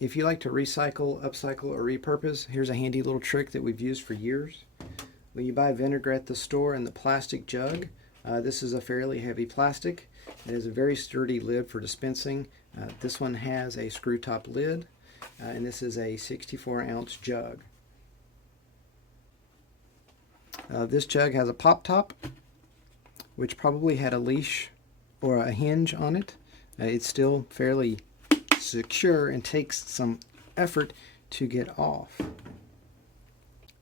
If you like to recycle, upcycle, or repurpose, here's a handy little trick that we've used for years. When you buy vinegar at the store in the plastic jug, this is a fairly heavy plastic. It has a very sturdy lid for dispensing. This one has a screw top lid, and this is a 64-ounce jug. This jug has a pop top, which probably had a leash or a hinge on it. It's still fairly secure and takes some effort to get off.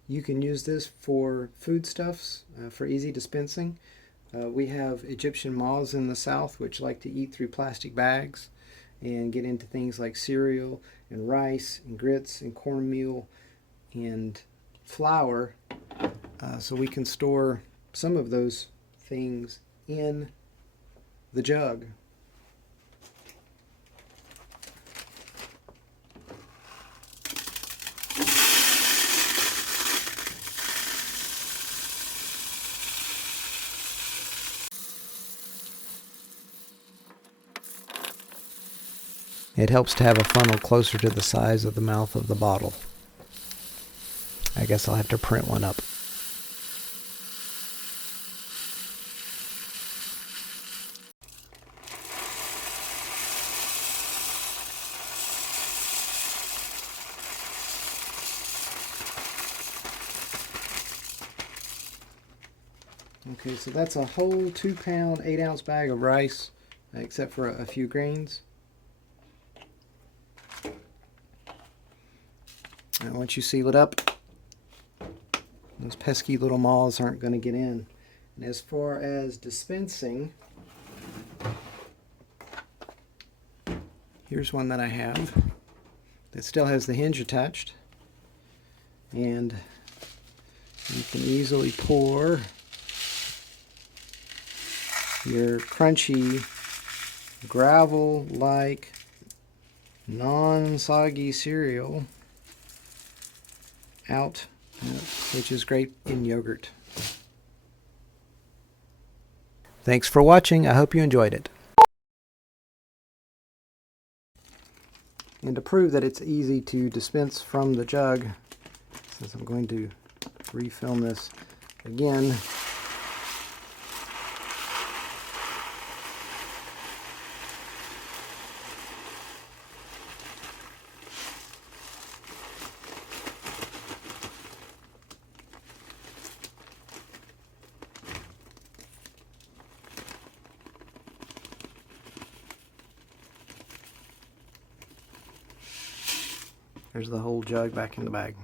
You can use this for foodstuffs, for easy dispensing. We have Egyptian moths in the south which like to eat through plastic bags and get into things like cereal and rice and grits and cornmeal and flour. So we can store some of those things in the jug. It helps to have a funnel closer to the size of the mouth of the bottle. I guess I'll have to print one up. Okay, so that's a whole 2-pound, 8-ounce bag of rice, except for a few grains. And once you seal it up, those pesky little moths aren't going to get in. And as far as dispensing, here's one that I have that still has the hinge attached. And you can easily pour your crunchy, gravel-like, non-soggy cereal out, which is great in yogurt. Thanks for watching. I hope you enjoyed it. And to prove that it's easy to dispense from the jug, since I'm going to refilm this again, there's the whole jug back in the bag.